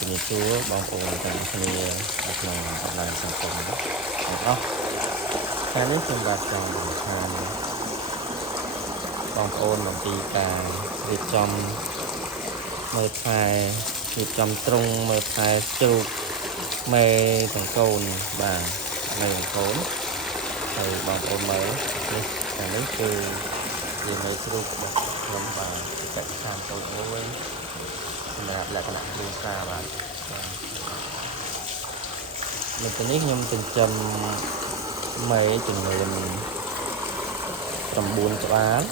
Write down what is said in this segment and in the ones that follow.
ជំរាបសួរបងប្អូនទាំងគ្នានៅក្នុងបណ្ដាញសង្គមទាំងអស់ថ្ងៃនេះខ្ញុំបាទចង់បង្ហាញបងប្អូនអំពីការរៀបចំមើលថែរៀបចំទ្រុងមើលថែជ្រូកមេទាំងកូនបាទមេទាំងកូនហើយបងប្អូនមើលនេះខាងនេះគឺជាមេជ្រូករបស់ខ្ញុំបាទជាខាងតូចមួយសម្រាប់លក្ខណៈគ្រួសារបាទនៅទីនេះខ្ញុំចិញ្ចឹមមេចំនួន9ក្បាល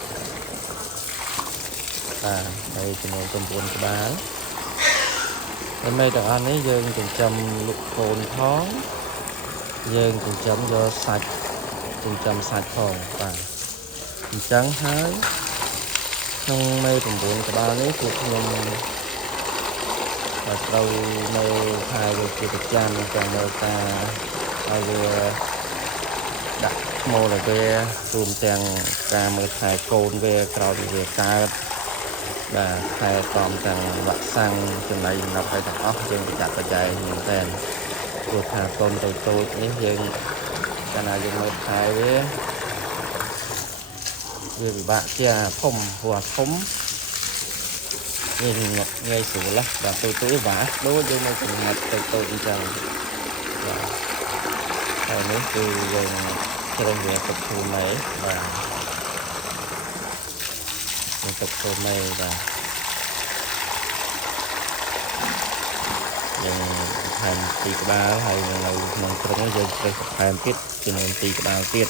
បាទមេចំនួន9ក្បាលហើយមេទាំងអស់នេះយើងចិញ្ចឹមលក់កូនផងយើងចិញ្ចឹមយកសាច់ចិញ្ចឹមសាច់ផងបាទអញ្ចឹងហើយក្នុងមេ9ក្បាលនេះពួកខ្ញុំត្រូវនៅថែវាជាប្រចាំទាំងមើលការឲ្យវាដាក់ថ្មឲ្យវារួមទាំងការមើលថែកូនវាក្រោយវាកើតបាទថែតំទាំងវ៉ាក់សាំងចំណីចំណុចឲ្យទាំងអស់យើងប្រយ័ត្នប្រយែងមែនតើព្រោះថាកូនតូចៗនេះយើងកាលណាយើងមើលថែវាពិបាកជាធំព្រោះអាធំនេះងាយស្រួលបាទទូបាទដូចយើងនៅចំណុចតូចអញ្ចឹងបាទហើយនេះគឺយើងជ្រើសរើសទឹកធូមេបាទទឹកធូមេបាទយើងថែម2ក្បាលហើយនៅក្នុងទ្រុងយើងជ្រើសថែមទៀតចំនួន2ក្បាលទៀត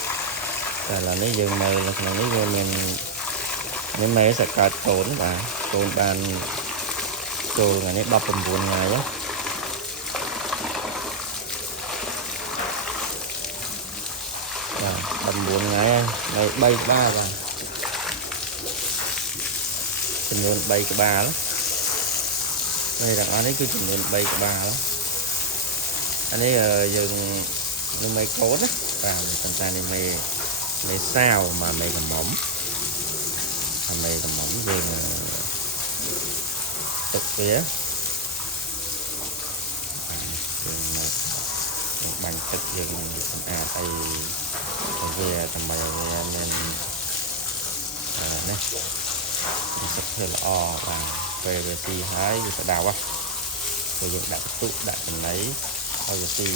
តែឥឡូវនេះយើងនៅក្នុងនេះវាមានមេសកាត់កូនបាទកូនបានចូលថ្ងៃនេះ19ថ្ងៃបាទ19ថ្ងៃនៅ3ក្បាលបាទចំនួន3ក្បាលនេះទាំងអស់នេះគឺចំនួន3ក្បាលអានេះយើងនឹងមេកូនណាបាទប៉ុន្តែនេះមេសាវមកមេកំមុំមេកំមុំយើងទឹកវាយើងបាញ់ទឹកយើងសម្អាតអីវាដើម្បីឲ្យវាមាននេះសុខភាពល្អបាទពេលវាស៊ីហើយវាស្ដៅពេលយើងដាក់បន្ទុកដាក់ចំណីឲ្យវាស៊ី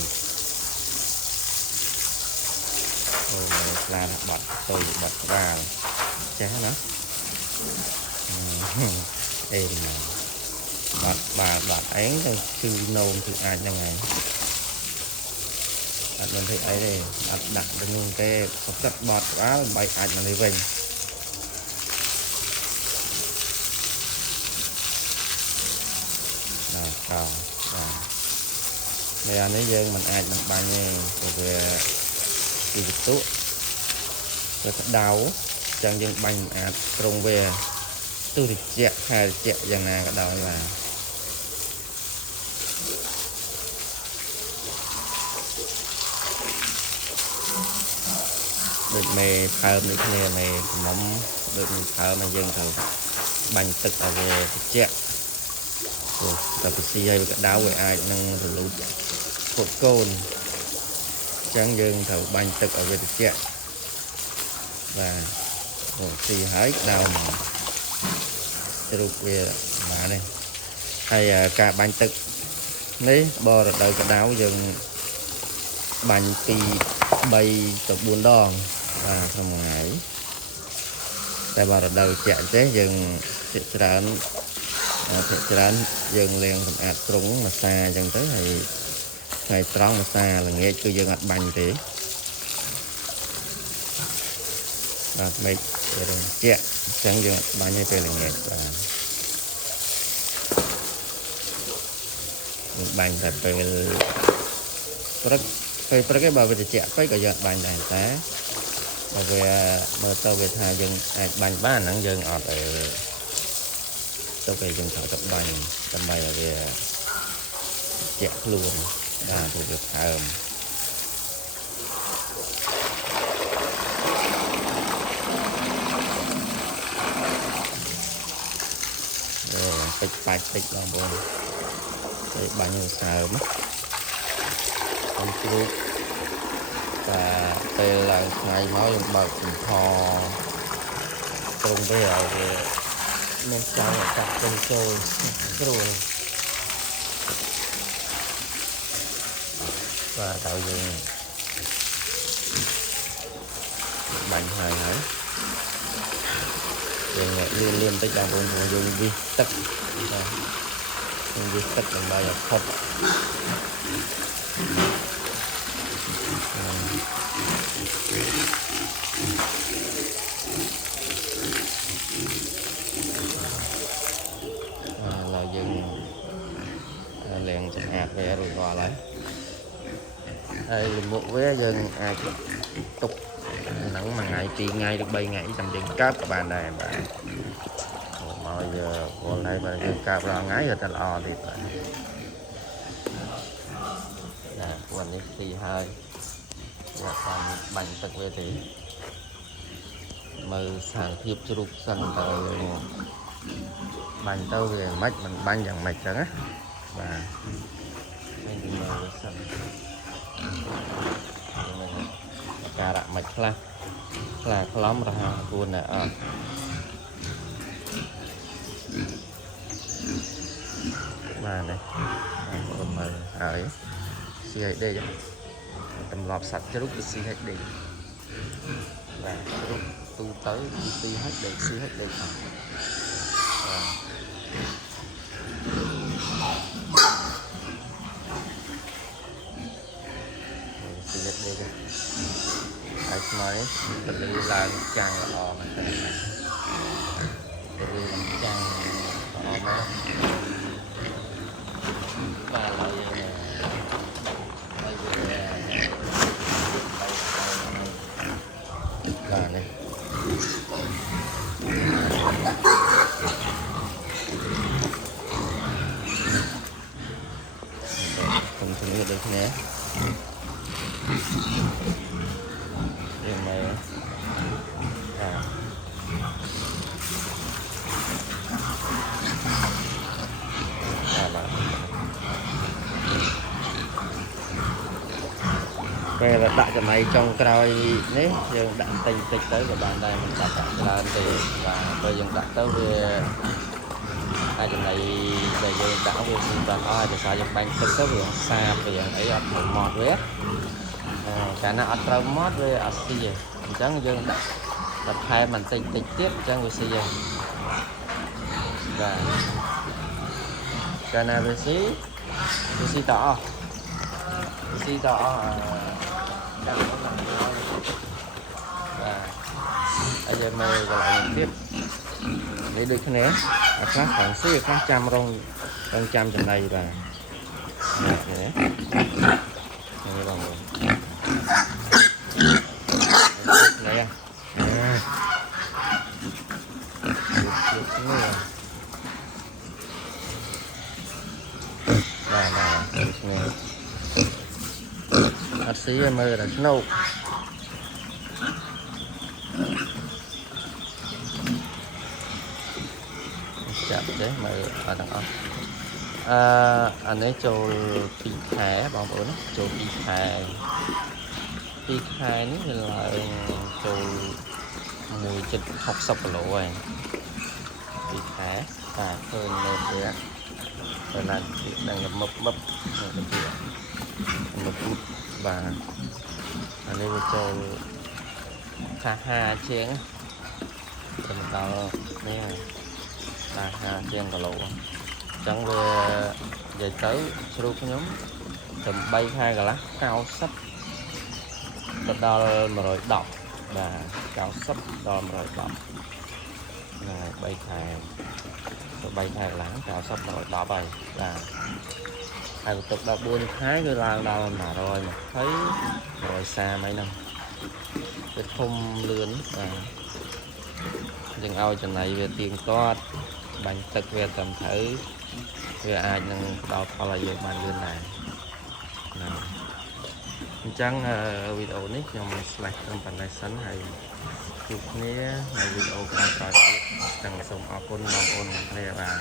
អូខ្លាបាត់តូចបាត់ក្បាលចេះណាអេបាត់ឯងទៅគឺនោមគឺអាចហ្នឹងហើយអត់មានធ្វើអីទេអត់ដាក់ទៅនោះទេសុខចិត្តបាត់ក្បាលបីអាចមកនេះវិញបាទមេអានេះយើងមិនអាចបាញ់ទេព្រោះវាពីបន្ទុកវាក្តៅចឹងយើងបាញ់អាចត្រង់វាទោះត្រជាក់ខែត្រជាក់យ៉ាងណាក៏ដោយបាទដូចមេផើមនេះគ្នាមេកំមុំដូចមេផើមយើងត្រូវបាញ់ទឹកឲ្យវាត្រជាក់ព្រោះតែពីស៊ីឲ្យវាក្តៅវាអាចនឹងរលូតខូចកូនអញ្ចឹងយើងត្រូវបាញ់ទឹកឲ្យវាត្រជាក់បាទស៊ីហើយក្តៅជ្រូកវាបាទនេះហើយការបាញ់ទឹកនេះបរដូវក្តៅយើងបាញ់ពី3ទៅ4ដងបាទក្នុងថ្ងៃតែបរដូវជាក់ទេយើងភាគច្រើនយើងលាងសម្អាតទ្រុងម្សាអញ្ចឹងទៅហើយថ្ងៃត្រង់ម្សាល្ងាចគឺយើងអត់បាញ់ទេបាទមេឃរងជាក់អញ្ចឹងយើងអត់បាញ់ទេពេលល្ងាចបាទយើងបាញ់តែពេលព្រឹកឯងបើវាត្រជាក់ពេកក៏យើងអត់បាញ់ដែរតែបើវាមើលទៅវាថាយើងអាចបាញ់បានហ្នឹងយើងអត់ទៅពេលយើងត្រូវទៅបាញ់ដើម្បីឲ្យវាជាក់ខ្លួនបាទព្រោះវាផើមពេចបាច់ពេចបងប្អូន để bánh sờ mất con chú và đây là ngày máu dùng bạc thò trong bây giờ nên sao lại cặp trong chơi rồi và tạo dựng bánh hài hả rồi liên liên tới đang dùng vi tất vi tất bằng bao giờ thật là dừng liền chẳng hạt về rồi gọi lại đây là một vé dừng tục nắng mà ngày tiền ngày được 7 ngày tầm tiền cáp các bạn này mà bây giờ còn đây mà cáp lo ngái rồi ta lo thì nè quần này thì hơi và còn bánh tật về thì mờ sáng thiệp cho rụt sân tới bánh tao về mạch mình bánh dạng mạch trắng á và mình mờ sân cà rạ mạch là lắm ra buồn nè mà này còn mờ ấy xì hết đây tầm lọp sạch cho lúc xì hết đây và lúc tu tới xì hết đây xì hết đây xì hết đây ai nói tự là càng là mà tự làm càng mà và là này không thử được nhé này về là đặt cho mày trong cái đấy giờ đặt tình tích tới của bạn đây mình đặt là thì và bây giờ đặt tới về hai cái này bây giờ đã về toàn ai thì sao trong bánh tích tới về xa về ấy ở mọt với cả nó ở mót với ở xì chẳng dương đặt hai mình tình tích tiếp chẳng với xì và cái này với xì tỏ và bây giờ mày lại tiếp để được cái này khác khoảng xí khác trăm rong trăm trong đây là này bằng này xí mơ là snow chặt đấy mơ ở đó anh ấy cho phi thẻ bằng bữa nó cho phi thẻ nó là cho mùi chích học sập lộ rồi phi thẻ hơn lên rồi là đang mập và anh ấy cho ha chén thì mình tạo này ha chén cả lộ chẳng về tới sưu cái nhóm tầm bay hai cả lá cao sắp đo mà rồi đọc và cao sắp đo mà rồi đọc bay khai lá cao sắp mà rồi đỏ bay là hàng tục đã buôn thái cái lao đâu mà rồi mà thấy rồi xa mấy năm cái không lươn nhưng ao trên này về tiền to bánh tật về tầm thử về ai nhưng đọc là giờ bàn lươn này chẳng video này nhưng mình slash trong phần này sẵn hay chụp này video còn có chẳng sống ở con mong ôn này và